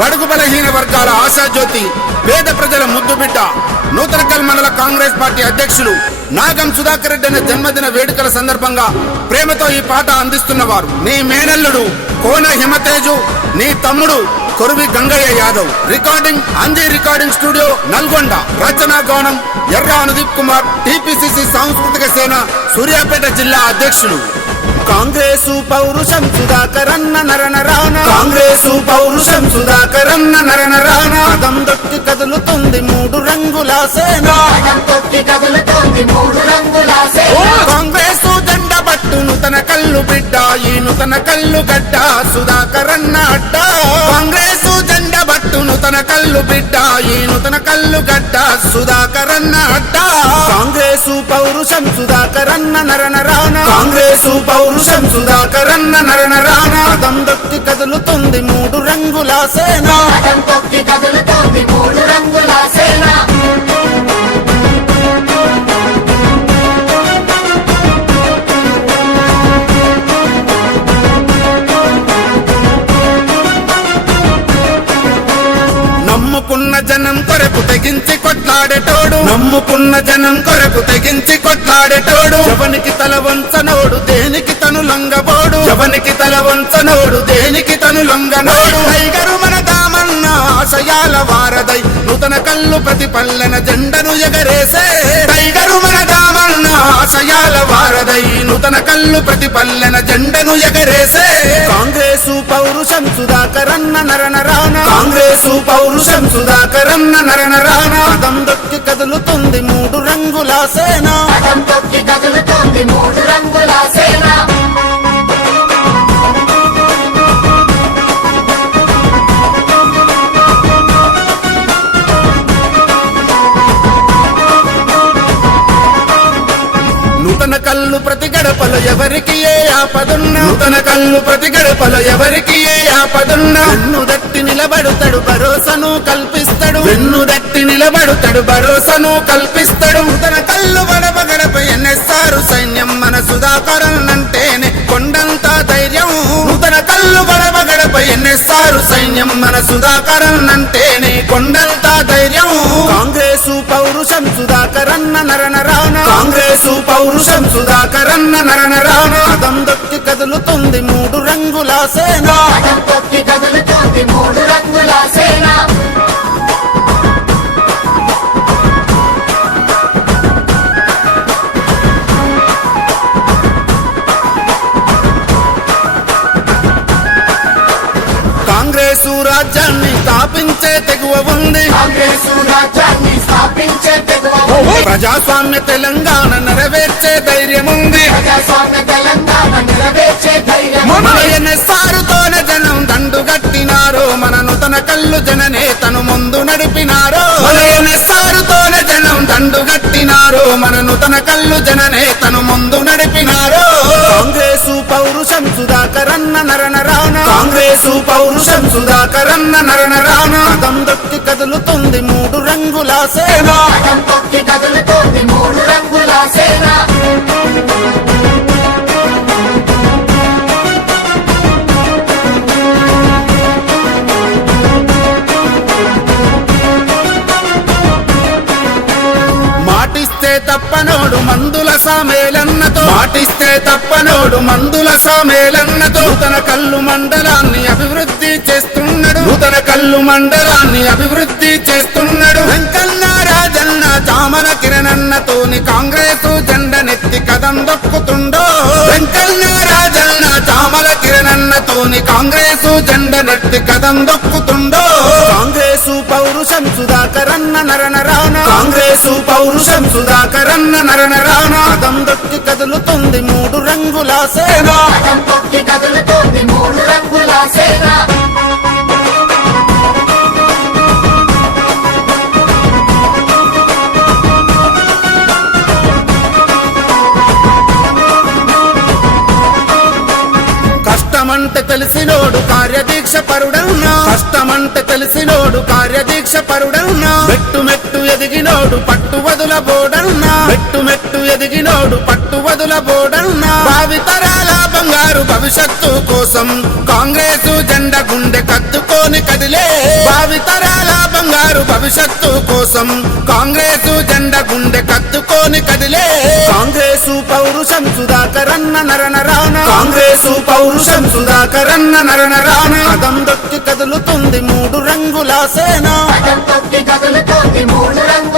బడుగు బలహీన వర్గాల ఆశాజ్యోతి, పేద ప్రజల ముద్దుబిడ్డ, నూతనకల్ మండల కాంగ్రెస్ పార్టీ అధ్యక్షులు నాగం సుధాకర్ రెడ్డి అనే జన్మదిన వేడుకల సందర్భంగా ప్రేమతో ఈ పాట అందిస్తున్నవారు నీ మేనల్లుడు కోన హిమతేజు, నీ తమ్ముడు Koruvi Gangaiah Yadav. Recording Anji recording studio Nalgonda. రచనా గౌనం ఎర్ర అనుదీప్ కుమార్, టిపిసిసి సాంస్కృతిక సేన సూర్యాపేట జిల్లా అధ్యక్షులు. కాంగ్రెసు పౌరుషం సుధాకరన్న నరనరాన, కాంగ్రెసు పౌరుషం సుధాకరన్న నరనరాన. పదం దొక్కి కదులుతుంది మూడు రంగుల సేన, కాంగ్రెసు జెండ పట్టు నూతన కల్లు బిడ్డ, ఈ నూతన కల్లు గడ్డ సుధాకరన్న అడ్డ. కాంగ్రెసు జెండ పట్టు నూతన కల్లు బిడ్డ, ఈ నూతన కల్లు గడ్డ సుధాకరన్న అడ్డ. కాంగ్రెసు పౌరుషం సుధాకరన్న నరనరాన, కాంగ్రెసు పౌరుషం సుధాకరన్న నరనరాన. పదం దొక్కి కదులుతుంది మూడు రంగుల సేన, నమ్ముకున్న జనం కొరకు తెగించి కొట్లాడేటోడు, నమ్ముకున్న జనం కొరకు తెగించి కొట్లాడేటోడు. ఎవనికి తల వంచనోడు దేనికి తను లొంగబోడు, ఎవనికి తల వంచనోడు దేనికి తను లొంగనోడు. టైగరు మన దామన్న ఆశయాల వారదై నూతన కల్లు ప్రతి పల్లెన జెండను ఎగరేసే. టైగరు మన దామన్న ఆశయాల వారదై నూతన కల్లు ప్రతి పల్లెన జెండను ఎగరేసే. కాంగ్రెసు పౌరుషం సుధాకరన్న నరనరాన, కాంగ్రెసు పౌరుషం సుధాకరన్న నరనరాన. పదం దొక్కి కదులుతుంది మూడు రంగుల సేన, నూతన కల్లు ప్రతి గడపలో ఎవరికి ఏ ఆపదున్నా, నూతన కల్లు ప్రతి గడపలో ఎవరికి ఏ ఆపదున్నా. వెన్ను దట్టి నిలబడుతాడు భరోసాను కల్పిస్తాడు, వెన్ను దట్టి నిలబడుతాడు భరోసాను కల్పిస్తాడు. నూతన కల్లు గడప గడప ఎన్నేస్తారు సైన్యం మన సుధాకరన్నంటేనే కొండంత ధైర్యం. నూతన కల్లు గడప గడప ఎన్నేస్తారు సైన్యం మన సుధాకరన్నంటేనే కొండంత ధైర్యం. కాంగ్రెసు పౌరుషం సుధాకరన్న నరనరాన, కాంగ్రెసు పౌరుషం సుధాకరన్న నరనరాన. పదం దొక్కి కదులుతుంది మూడు రంగుల సేన, కాంగ్రెసు రాజ్యాన్ని స్థాపించే తెగువ ఉంది, ప్రజాస్వామ్య తెలంగాణ నెరవేర్చే ధైర్యం ఉంది. మన ఎన్ఎస్ఆర్తోనే జనం దండు గట్టినారు, మన నూతన కల్లు జననేతను ముందు నడిపినారు. మన ఎన్ఎస్ఆర్తోనే జనం దండు గట్టినారు, మన నూతన కల్లు జననేతను ముందు నడిపినారు. కాంగ్రెసు పౌరుషం సుధాకరన్న నరనరాన, కాంగ్రెసు పౌరుషం సుధాకరన్న నరనరాన. పదం దొక్కి కదులుతుంది మూడు రంగుల సేన, మాటిస్తే తప్పనోడు మందుల సామేలన్నతో, మాటిస్తే తప్పనోడు మందుల సామేలన్నతో. నూతన కల్లు మండలాన్ని అభివృద్ధి చేస్తున్నాడు, నూతన కల్లు మండలాన్ని అభివృద్ధి చేస్తున్నాడు. వెంకన్న రాజన్న చామల కిరణన్నతోని కాంగ్రెసు జెండనెత్తి కదం దొక్కుతుండో. వెంకన్న రాజన్న చామల కిరణన్నతోని కాంగ్రెసు జెండనెత్తి కదం దొక్కుతుండో. కాంగ్రెసు పౌరుషం సుధాకరన్న నరనరాన, కాంగ్రెసు పౌరుషం సుధాకరన్న నరనరాన. పదం దొక్కి కదులుతుంది మూడు రంగుల సేన, కష్టమంటే తెలిసినోడు కార్యదీక్ష పరుడన్నా, కష్టమంటే తెలిసినోడు కార్యదీక్ష పరుడన్నా. మెట్టు మెట్టు ఎదిగినోడు పట్టు వదులబోడన్నా, మెట్టు మెట్టు ఎదిగినోడు పట్టు వదులబోడన్నా. భావితరాల బంగారు భవిష్యత్తు కోసం కాంగ్రెసు జెండ గుండె కద్దుకొని కదిలే భావితరాల బంగారు భవిష్యత్తు కోసం కాంగ్రెసు జెండా గుండె కత్తుకొని కదిలే కాంగ్రెసు పౌరుషం సుధాకరన్న నరనరాన కాంగ్రెసు పౌరుషం సుధాకరన్న నరనరాన కదం దొక్కి కదులుతుంది మూడు రంగుల సేన కదం తొక్కి కదులుతోంది మూడు రంగుల